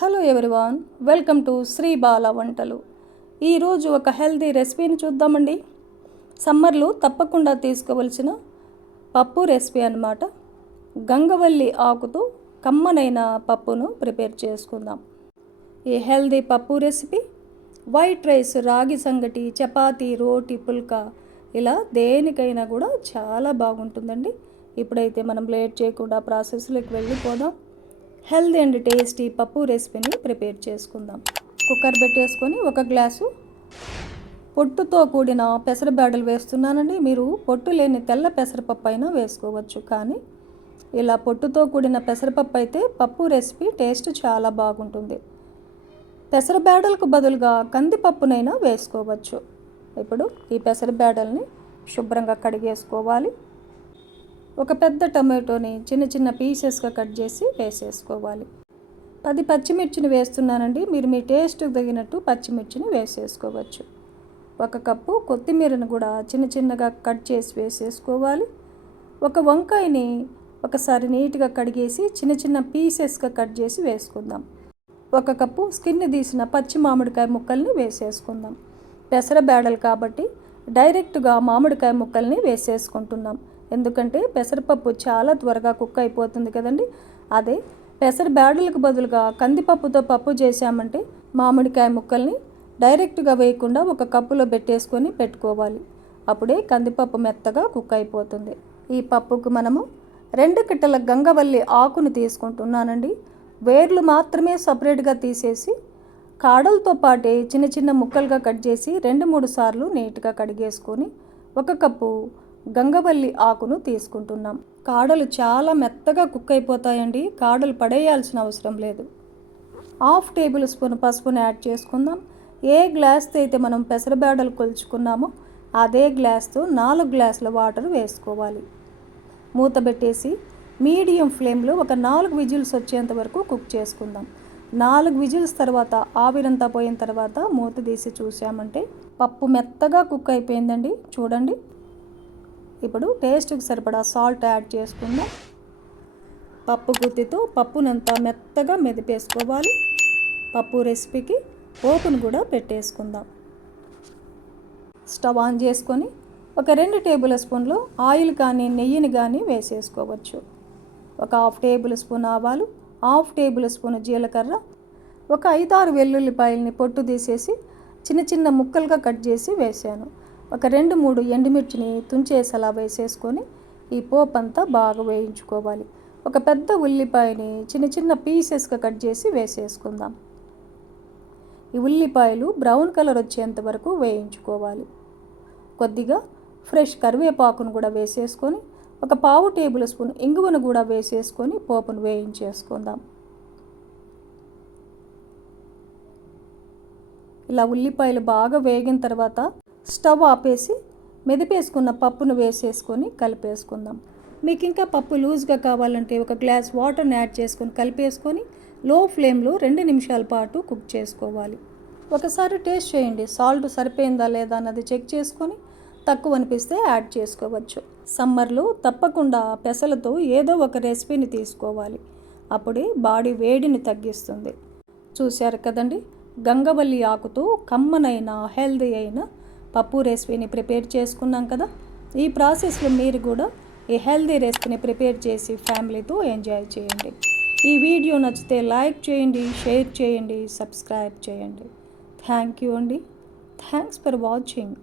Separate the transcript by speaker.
Speaker 1: hello everyone welcome to Sri Bala వంటలు ఈరోజు ఒక హెల్దీ రెసిపీని చూద్దామండి సమ్మర్లో తప్పకుండా తీసుకోవలసిన పప్పు రెసిపీ అనమాట గంగవల్లి ఆకుతో కమ్మనైన పప్పును ప్రిపేర్ చేసుకుందాం ఈ హెల్దీ పప్పు రెసిపీ వైట్ రైస్ రాగి సంగటి చపాతి రోటి పుల్కా ఇలా దేనికైనా కూడా చాలా బాగుంటుందండి ఇప్పుడైతే మనం లేట్ చేయకుండా ప్రాసెస్లోకి వెళ్ళిపోదాం హెల్దీ అండ్ టేస్టీ పప్పు రెసిపీని ప్రిపేర్ చేసుకుందాం కుక్కర్ పెట్టేసుకొని ఒక గ్లాసు పొట్టుతో కూడిన పెసరబేడలు వేస్తున్నానండి మీరు పొట్టు లేని తెల్ల పెసరపప్పు అయినా వేసుకోవచ్చు కానీ ఇలా పొట్టుతో కూడిన పెసరపప్పు అయితే పప్పు రెసిపీ టేస్ట్ చాలా బాగుంటుంది పెసరబేడలకు బదులుగా కందిపప్పునైనా వేసుకోవచ్చు ఇప్పుడు ఈ పెసరబేడల్ని శుభ్రంగా కడిగేసుకోవాలి ఒక పెద్ద టమాటోని చిన్న చిన్న పీసెస్గా కట్ చేసి వేసేసుకోవాలి పది పచ్చిమిర్చిని వేస్తున్నానండి మీరు మీ టేస్ట్కి తగినట్టు పచ్చిమిర్చిని వేసేసుకోవచ్చు ఒక కప్పు కొత్తిమీరను కూడా చిన్న చిన్నగా కట్ చేసి వేసేసుకోవాలి ఒక వంకాయని ఒకసారి నీట్గా కడిగేసి చిన్న చిన్న పీసెస్గా కట్ చేసి వేసుకుందాం ఒక కప్పు స్కిన్ తీసిన పచ్చి మామిడికాయ ముక్కల్ని వేసేసుకుందాం పెసర బేడలు కాబట్టి డైరెక్ట్గా మామిడికాయ ముక్కల్ని వేసేసుకుంటున్నాం ఎందుకంటే పెసరపప్పు చాలా త్వరగా కుక్ అయిపోతుంది కదండి అదే పెసర బ్యాడలకు బదులుగా కందిపప్పుతో పప్పు చేశామంటే మామిడికాయ ముక్కల్ని డైరెక్ట్గా వేయకుండా ఒక కప్పులో పెట్టేసుకొని పెట్టుకోవాలి అప్పుడే కందిపప్పు మెత్తగా కుక్ అయిపోతుంది ఈ పప్పుకు మనము రెండు కిట్టల గంగవల్లి ఆకును తీసుకుంటున్నానండి వేర్లు మాత్రమే సపరేట్గా తీసేసి కాడలతో పాటే చిన్న చిన్న ముక్కలుగా కట్ చేసి రెండు మూడు సార్లు నీట్గా కడిగేసుకొని ఒక కప్పు గంగవల్లి ఆకును తీసుకుంటున్నాం కాడలు చాలా మెత్తగా కుక్ అయిపోతాయండి కాడలు పడేయాల్సిన అవసరం లేదు హాఫ్ టేబుల్ స్పూన్ పసుపును యాడ్ చేసుకుందాం ఏ గ్లాస్తో అయితే మనం పెసరబేడలు కొలుచుకున్నామో అదే గ్లాస్తో నాలుగు గ్లాసుల వాటర్ వేసుకోవాలి మూత పెట్టేసి మీడియం ఫ్లేమ్లో ఒక నాలుగు విజిల్స్ వచ్చేంత వరకు కుక్ చేసుకుందాం నాలుగు విజిల్స్ తర్వాత ఆవిరంతా పోయిన తర్వాత మూత తీసి చూసామంటే పప్పు మెత్తగా కుక్ అయిపోయిందండి చూడండి ఇప్పుడు టేస్ట్కి సరిపడా సాల్ట్ యాడ్ చేసుకుందాం పప్పు గుత్తితో పప్పునంతా మెత్తగా మెదిపేసుకోవాలి పప్పు రెసిపీకి పోపును కూడా పెట్టేసుకుందాం స్టవ్ ఆన్ చేసుకొని ఒక రెండు టేబుల్ స్పూన్లు ఆయిల్ కానీ నెయ్యిని కానీ వేసేసుకోవచ్చు ఒక హాఫ్ టేబుల్ స్పూన్ ఆవాలు హాఫ్ టేబుల్ స్పూన్ జీలకర్ర ఒక ఐదారు వెల్లుల్లిపాయల్ని పొట్టు తీసేసి చిన్న చిన్న ముక్కలుగా కట్ చేసి వేసాను ఒక రెండు మూడు ఎండుమిర్చిని తుంచేసి వేసేసుకొని ఈ పోపు అంతా బాగా వేయించుకోవాలి ఒక పెద్ద ఉల్లిపాయని చిన్న చిన్న పీసెస్గా కట్ చేసి వేసేసుకుందాం ఈ ఉల్లిపాయలు బ్రౌన్ కలర్ వచ్చేంత వరకు వేయించుకోవాలి కొద్దిగా ఫ్రెష్ కరివేపాకును కూడా వేసేసుకొని ఒక పావు టేబుల్ స్పూన్ ఇంగువను కూడా వేసేసుకొని పోపును వేయించేసుకుందాం ఇలా ఉల్లిపాయలు బాగా వేగిన తర్వాత స్టవ్ ఆపేసి మెదిపేసుకున్న పప్పును వేసేసుకొని కలిపేసుకుందాం మీకు ఇంకా పప్పు లూజ్గా కావాలంటే ఒక గ్లాస్ వాటర్ని యాడ్ చేసుకొని కలిపేసుకొని లో ఫ్లేమ్లో రెండు నిమిషాల పాటు కుక్ చేసుకోవాలి ఒకసారి టేస్ట్ చేయండి సాల్ట్ సరిపోయిందా లేదా అన్నది చెక్ చేసుకొని తక్కువ అనిపిస్తే యాడ్ చేసుకోవచ్చు సమ్మర్లో తప్పకుండా పెసలతో ఏదో ఒక రెసిపీని తీసుకోవాలి అప్పుడే బాడీ వేడిని తగ్గిస్తుంది చూశారు కదండి గంగవల్లి ఆకుతో కమ్మనైన హెల్దీ అయినా పప్పు రెసిపీని ప్రిపేర్ చేసుకున్నాం కదా ఈ ప్రాసెస్లో మీరు కూడా ఈ హెల్దీ రెసిపీని ప్రిపేర్ చేసి ఫ్యామిలీతో ఎంజాయ్ చేయండి ఈ వీడియో నచ్చితే లైక్ చేయండి షేర్ చేయండి సబ్స్క్రైబ్ చేయండి థ్యాంక్ యూ అండి థ్యాంక్స్ ఫర్ వాచింగ్